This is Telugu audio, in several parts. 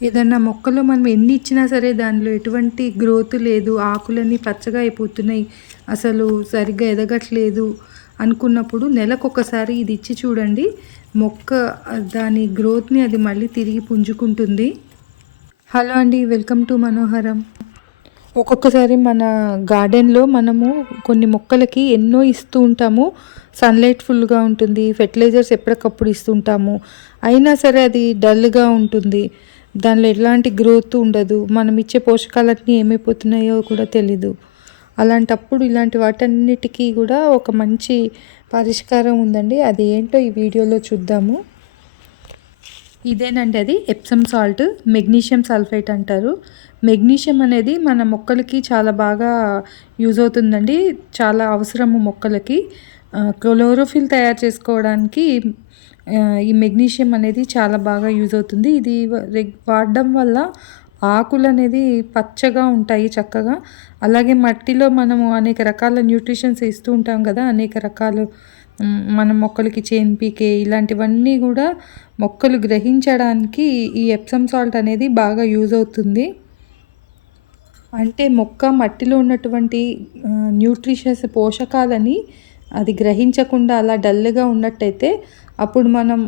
ఏదన్నా మొక్కలో మనం ఎన్ని ఇచ్చినా సరే దానిలో ఎటువంటి గ్రోత్ లేదు. ఆకులన్నీ పచ్చగా అయిపోతున్నాయి. అసలు సరిగ్గా ఎదగట్లేదు అనుకున్నప్పుడు నెలకొకసారి ఇది ఇచ్చి చూడండి. మొక్క దాని గ్రోత్‌ని అది మళ్ళీ తిరిగి పుంజుకుంటుంది. హలో అండి. Welcome to Manoharam. ఒక్కొక్కసారి మన గార్డెన్‌లో మనము కొన్ని మొక్కలకి ఎన్నో ఇస్తూ ఉంటాము. సన్‌లైట్ ఫుల్‌గా ఉంటుంది. ఫెర్టిలైజర్స్ ఎప్పటికప్పుడు ఇస్తుంటాము. అయినా సరే అది డల్‌గా ఉంటుంది. దానిలో ఎలాంటి గ్రోత్ ఉండదు. మనం ఇచ్చే పోషకాలన్నీ ఏమైపోతున్నాయో కూడా తెలీదు. అలాంటప్పుడు ఇలాంటి వాటన్నిటికీ కూడా ఒక మంచి పరిష్కారం ఉందండి. అది ఏంటో ఈ వీడియోలో చూద్దాము. ఇదేనండి అది ఎప్సమ్ సాల్ట్, మెగ్నీషియం సల్ఫేట్ అంటారు. మెగ్నీషియం అనేది మన మొక్కలకి చాలా బాగా యూజ్ అవుతుందండి. చాలా అవసరము మొక్కలకి. క్లోరోఫిల్ తయారు చేసుకోవడానికి ఈ మెగ్నీషియం అనేది చాలా బాగా యూజ్ అవుతుంది. ఇది వాడడం వల్ల ఆకులనేది పచ్చగా ఉంటాయి చక్కగా. అలాగే మట్టిలో మనము అనేక రకాల న్యూట్రిషన్స్ ఇస్తూ ఉంటాం కదా! అనేక రకాలు మన మొక్కలకి ఎన్‌పీకే ఇలాంటివన్నీ గూడా మొక్కలు గ్రహించడానికి ఈ ఎప్సమ్ సాల్ట్ అనేది బాగా యూజ్ అవుతుంది. అంటే మొక్క మట్టిలో ఉన్నటువంటి న్యూట్రిషియస్ పోషకాలని అది గ్రహించకుండా అలా డల్‌గా ఉన్నట్టయితే అప్పుడు మనం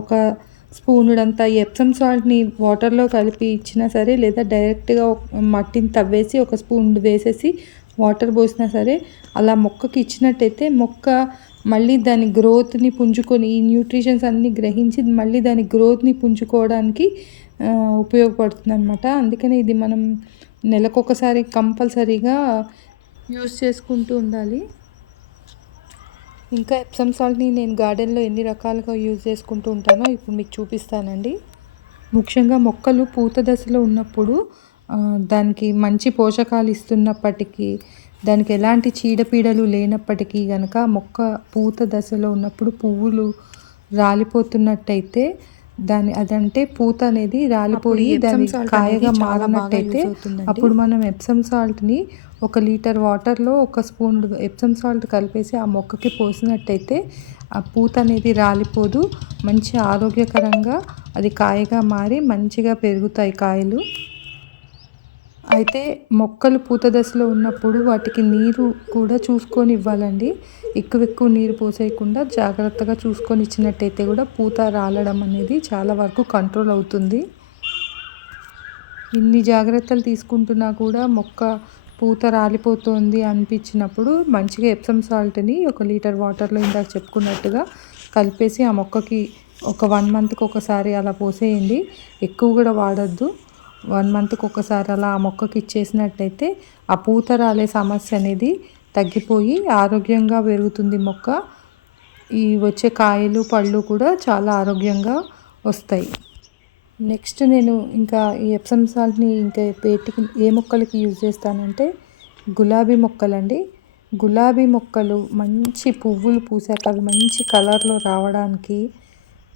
ఒక స్పూనుడంత ఎప్సమ్ సాల్ట్‌ని వాటర్‌లో కలిపి ఇచ్చినా సరే, లేదా డైరెక్ట్‌గా మట్టిని తవ్వేసి ఒక స్పూన్ వేసేసి వాటర్ పోసినా సరే, అలా మొక్కకి ఇచ్చినట్టయితే మొక్క మళ్ళీ దాని గ్రోత్‌ని పుంజుకొని ఈ న్యూట్రిషన్స్ అన్నీ గ్రహించి మళ్ళీ దాని గ్రోత్‌ని పుంజుకోవడానికి ఉపయోగపడుతుందనమాట. అందుకని ఇది మనం నెలకొకసారి కంపల్సరీగా యూజ్ చేసుకుంటూ ఉండాలి. ఇంకా ఎప్సమ్ సాల్ట్‌ని నేను గార్డెన్‌లో ఎన్ని రకాలుగా యూజ్ చేసుకుంటూ ఉంటానో ఇప్పుడు మీకు చూపిస్తానండి. ముఖ్యంగా మొక్కలు పూత దశలో ఉన్నప్పుడు దానికి మంచి పోషకాలు ఇస్తున్నప్పటికీ, దానికి ఎలాంటి చీడపీడలు లేనప్పటికీ గనక మొక్క పూత దశలో ఉన్నప్పుడు పువ్వులు రాలిపోతున్నట్టయితే అదంటే పూత అనేది రాలిపోయి దాని కాయగా మారినట్టయితే అప్పుడు మనం ఎప్సమ్ సాల్ట్‌ని 1 లీటర్ వాటర్‌లో 1 స్పూన్ ఎప్సమ్ సాల్ట్ కలిపేసి ఆ మొక్కకి పోసినట్టయితే ఆ పూత అనేది రాలిపోదు. మంచి ఆరోగ్యకరంగా అది కాయగా మారి మంచిగా పెరుగుతాయి కాయలు. అయితే మొక్కలు పూత దశలో ఉన్నప్పుడు వాటికి నీరు కూడా చూసుకొని ఇవ్వాలండి. ఎక్కువ నీరు పోసేయకుండా జాగ్రత్తగా చూసుకొని ఇచ్చినట్టయితే కూడా పూత రాలడం అనేది చాలా వరకు కంట్రోల్ అవుతుంది. ఇన్ని జాగ్రత్తలు తీసుకుంటున్నా కూడా మొక్క పూత రాలిపోతుంది అనిపించినప్పుడు మంచిగా ఎప్సమ్ సాల్ట్‌ని 1 లీటర్ వాటర్‌లో ఇందాక చెప్పుకున్నట్టుగా కలిపేసి ఆ మొక్కకి ఒక 1 మంత్‌కి ఒకసారి అలా పోసేయండి. ఎక్కువ కూడా వాడొద్దు. 1 మంత్‌కి ఒకసారి అలా ఆ మొక్కకి ఇచ్చేసినట్టయితే ఆ పూత రాలే సమస్య అనేది తగ్గిపోయి ఆరోగ్యంగా పెరుగుతుంది మొక్క. ఈ వచ్చే కాయలు, పళ్ళు కూడా చాలా ఆరోగ్యంగా వస్తాయి. నెక్స్ట్ నేను ఇంకా ఈ ఎప్సమ్ సాల్ట్‌ని ఇంకా వేటికి ఏ మొక్కలకి యూజ్ చేస్తానంటే గులాబీ మొక్కలండి. గులాబీ మొక్కలు మంచి పువ్వులు పూసాక అవి మంచి కలర్‌లో రావడానికి,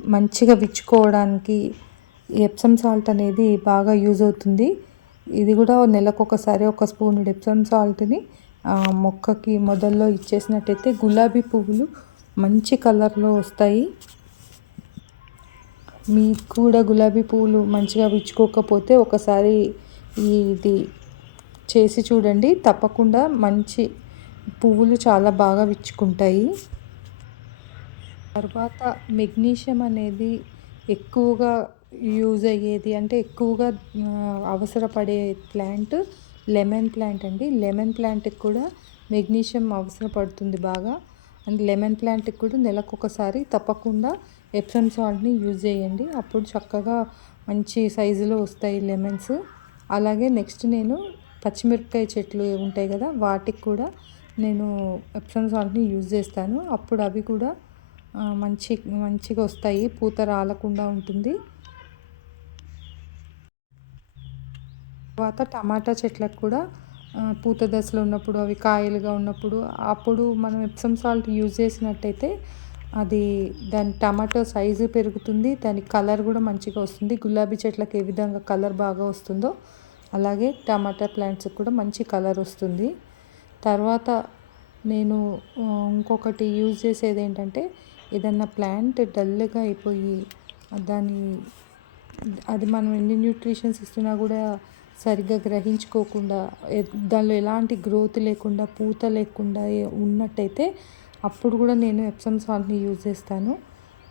మంచిగా విచ్చుకోవడానికి ఈ ఎప్సమ్ సాల్ట్ అనేది బాగా యూజ్ అవుతుంది. ఇది కూడా నెలకొకసారి 1 స్పూన్ ఎప్సమ్ సాల్ట్‌ని మొక్కకి మొదల్లో ఇచ్చేసినట్టయితే గులాబీ పువ్వులు మంచి కలర్‌లో వస్తాయి. మీకు కూడా గులాబీ పువ్వులు మంచిగా విచ్చుకోకపోతే ఒకసారి ఇది చేసి చూడండి. తప్పకుండా మంచి పువ్వులు చాలా బాగా విచ్చుకుంటాయి. తర్వాత మెగ్నీషియం అనేది ఎక్కువగా యూజ్ అయ్యేది అంటే ఎక్కువగా అవసరపడే ప్లాంట్ లెమన్ ప్లాంట్ అండి. లెమన్ ప్లాంట్‌కి కూడా మెగ్నీషియం అవసరపడుతుంది బాగా. అండ్ లెమన్ ప్లాంట్‌కి కూడా నెలకొకసారి తప్పకుండా ఎప్సమ్ సాల్ట్‌ని యూజ్ చేయండి. అప్పుడు చక్కగా మంచి సైజులో వస్తాయి లెమన్స్. అలాగే నెక్స్ట్ నేను పచ్చిమిరపకాయ చెట్లు ఉంటాయి కదా! వాటికి కూడా నేను ఎప్సమ్ సాల్ట్‌ని యూజ్ చేస్తాను. అప్పుడు అవి కూడా మంచిగా వస్తాయి. పూత రాలకుండా ఉంటుంది. తర్వాత టమాటా చెట్లకు కూడా పూత దశలో ఉన్నప్పుడు అవి కాయలుగా ఉన్నప్పుడు అప్పుడు మనం ఎప్సమ్ సాల్ట్ యూజ్ చేసినట్టయితే అది దాని టమాటో సైజు పెరుగుతుంది. దాని కలర్ కూడా మంచిగా వస్తుంది. గులాబీ చెట్లకు ఏ విధంగా కలర్ బాగా వస్తుందో అలాగే టమాటా ప్లాంట్స్కి కూడా మంచి కలర్ వస్తుంది. తర్వాత నేను ఇంకొకటి యూజ్ చేసేది ఏంటంటే ఏదన్నా ప్లాంట్ డల్గా అయిపోయి దాని అది మనం ఎన్ని న్యూట్రిషన్స్ ఇస్తున్నా కూడా సరిగ్గా గ్రహించుకోకుండా దానిలో ఎలాంటి గ్రోత్ లేకుండా పూత లేకుండా ఉన్నట్టయితే అప్పుడు కూడా నేను ఎప్సమ్ సాల్ట్ని యూజ్ చేస్తాను.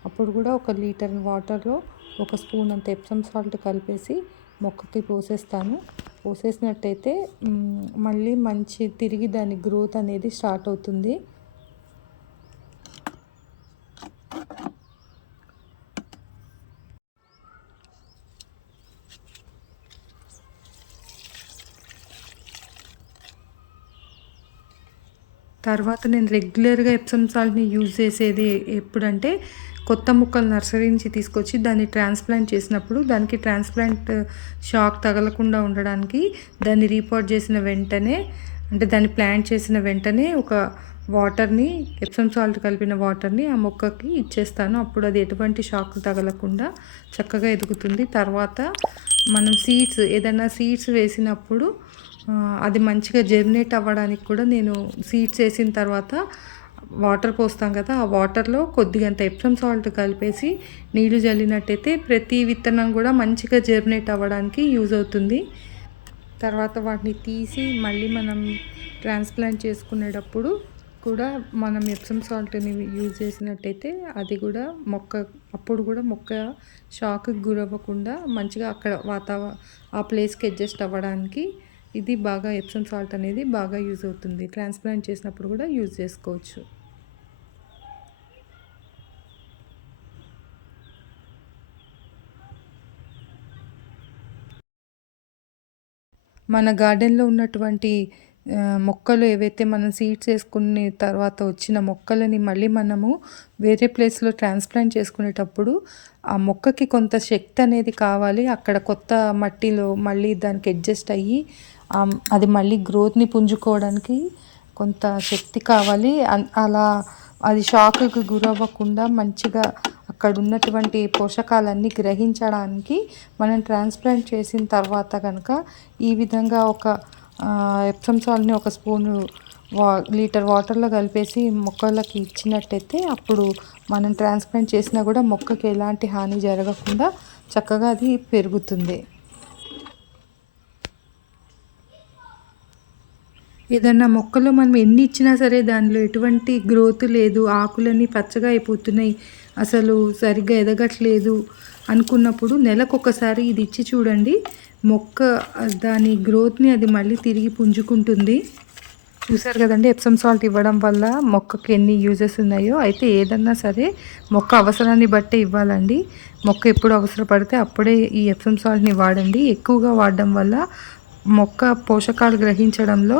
అప్పుడు కూడా 1 లీటర్ వాటర్లో 1 స్పూన్ అంత ఎప్సమ్ సాల్ట్ కలిపేసి మొక్కకి పోసేస్తాను. పోసేసినట్టయితే మళ్ళీ తిరిగి దాని గ్రోత్ అనేది స్టార్ట్ అవుతుంది. తర్వాత నేను రెగ్యులర్‌గా ఎప్సమ్ సాల్ట్‌ని యూజ్ చేసేది ఎప్పుడంటే, కొత్త మొక్కలు నర్సరీ నుంచి తీసుకొచ్చి దాన్ని ట్రాన్స్‌ప్లాంట్ చేసినప్పుడు, దానికి ట్రాన్స్‌ప్లాంట్ షాక్ తగలకుండా ఉండడానికి దాన్ని రీపాట్ చేసిన వెంటనే, అంటే దాన్ని ప్లాంట్ చేసిన వెంటనే ఒక వాటర్‌ని, ఎప్సమ్ సాల్ట్ కలిపిన వాటర్‌ని ఆ మొక్కకి ఇచ్చేస్తాను. అప్పుడు అది ఎటువంటి షాక్ తగలకుండా చక్కగా ఎదుగుతుంది. తర్వాత మనం ఏదైనా సీడ్స్ వేసినప్పుడు అది మంచిగా జెర్మినేట్ అవ్వడానికి కూడా నేను సీడ్స్ వేసిన తర్వాత వాటర్ పోస్తాం కదా, ఆ వాటర్లో కొద్దిగంత ఎప్సమ్ సాల్ట్ కలిపేసి నీళ్లు జల్లినట్టయితే ప్రతి విత్తనం కూడా మంచిగా జెర్మినేట్ అవ్వడానికి యూజ్ అవుతుంది. తర్వాత వాటిని తీసి మళ్ళీ మనం ట్రాన్స్‌ప్లాంట్ చేసుకునేటప్పుడు కూడా మనం ఎప్సమ్ సాల్ట్‌ని యూజ్ చేసినట్టయితే అది కూడా అప్పుడు కూడా మొక్క షాక్‌కి గురవ్వకుండా మంచిగా అక్కడ ఆ ప్లేస్‌కి అడ్జస్ట్ అవ్వడానికి ఇది బాగా ఎప్సమ్ సాల్ట్ అనేది బాగా యూజ్ అవుతుంది. ట్రాన్స్‌ప్లాంట్ చేసినప్పుడు కూడా యూజ్ చేసుకోవచ్చు. మన గార్డెన్‌లో ఉన్నటువంటి మొక్కలు ఏవైతే మనం సీడ్స్ వేసుకున్న తర్వాత వచ్చిన మొక్కలని మళ్ళీ మనము వేరే ప్లేస్‌లో ట్రాన్స్‌ప్లాంట్ చేసుకునేటప్పుడు ఆ మొక్కకి కొంత శక్తి అనేది కావాలి. అక్కడ కొత్త మట్టిలో మళ్ళీ దానికి అడ్జస్ట్ అయ్యి అది మళ్ళీ గ్రోత్‌ని పుంజుకోవడానికి కొంత శక్తి కావాలి. అలా అది షాక్‌కి గురవ్వకుండా మంచిగా అక్కడ ఉన్నటువంటి పోషకాలన్నీ గ్రహించడానికి మనం ట్రాన్స్‌ప్లాంట్ చేసిన తర్వాత కనుక ఈ విధంగా ఒక ఎప్సమ్ సాల్ట్‌ని 1 స్పూను లీటర్ వాటర్‌లో కలిపేసి మొక్కలకి ఇచ్చినట్టయితే అప్పుడు మనం ట్రాన్స్‌ప్లాంట్ చేసినా కూడా మొక్కకి ఎలాంటి హాని జరగకుండా చక్కగా అది పెరుగుతుంది. ఏదన్నా మొక్కలో మనం ఎన్ని ఇచ్చినా సరే దానిలో ఎటువంటి గ్రోత్ లేదు, ఆకులన్నీ పచ్చగా అయిపోతున్నాయి, అసలు సరిగ్గా ఎదగట్లేదు అనుకున్నప్పుడు నెలకొకసారి ఇది ఇచ్చి చూడండి. మొక్క దాని గ్రోత్‌ని అది మళ్ళీ తిరిగి పుంజుకుంటుంది. చూసారు కదండీ, ఎప్సమ్ సాల్ట్ ఇవ్వడం వల్ల మొక్కకి ఎన్ని యూజెస్ ఉన్నాయో. అయితే ఏదన్నా సరే మొక్క అవసరాన్ని బట్టే ఇవ్వాలండి. మొక్క ఎప్పుడు అవసరపడితే అప్పుడే ఈ ఎప్సమ్ సాల్ట్‌ని వాడండి. ఎక్కువగా వాడడం వల్ల మొక్క పోషకాలు గ్రహించడంలో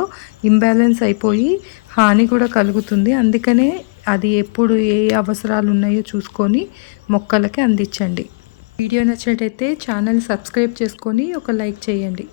ఇంబ్యాలెన్స్ అయిపోయి హాని కూడా కలుగుతుంది. అందుకనే అది ఎప్పుడు ఏ అవసరాలు ఉన్నాయో చూసుకొని మొక్కలకి అందించండి. వీడియో నచ్చినట్టయితే ఛానల్ సబ్స్క్రైబ్ చేసుకొని ఒక లైక్ చేయండి.